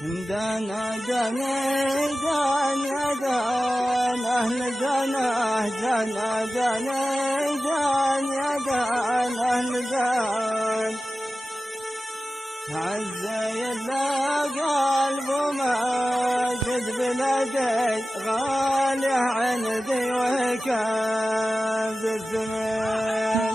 دانا دانا دانا دانا أهل دانا دانا دانا دانا دانا أهل دان عزي الله قلب ماجد بلادي غالي عندي وكان بالزمان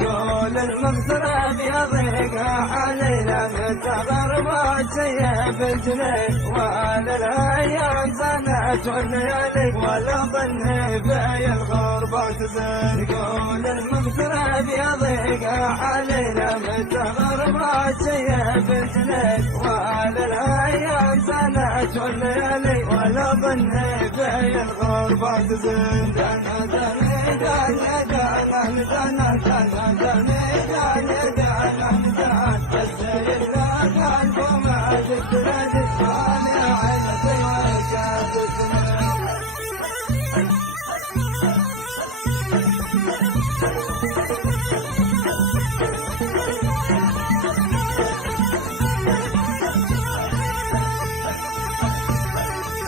يقول المغفرة بيضيق علينا متغر وتسيب الجنين ولا الأيام زنت والليالي ولا ظن في الغربة تزين يقول المغفرة بيضيق علينا متغر وتسيب الجنين ولا الأيام زنت والليالي ولا ظن في الغربة تزين دانا دانا دانا دانا دانا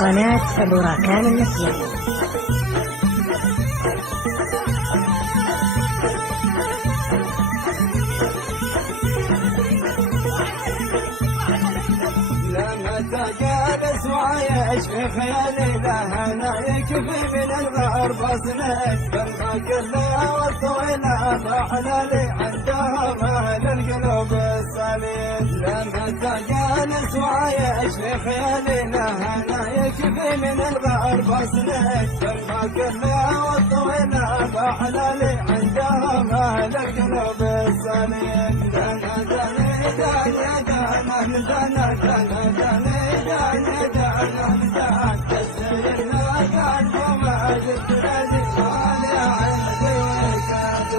قناة أبو راكان النسياني. لما تجالس وعايش في خيالي لها يكفي من الغرب سنين بالما كلها والطويلة فحلالي عندها مال القلوب السليم لما تجالس وعايش في خيالي لها يكفي من الغرب سنين بالما كلها والطويلة فحلالي عندها مال القلوب السليم دانا دانا دانا دانا دانا دانا دانا دانا دانا دانا السيدنا قلب ماجد بلادي غالي عندي وكان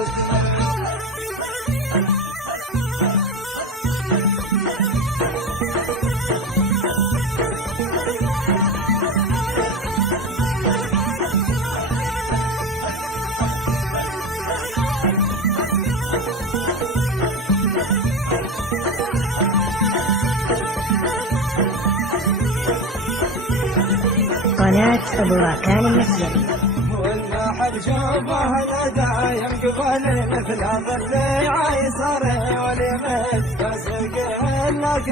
قناة أبو راكان النسياني. والبحر شوفه دايم قبل مثل ظل عيسر واليمين بس لك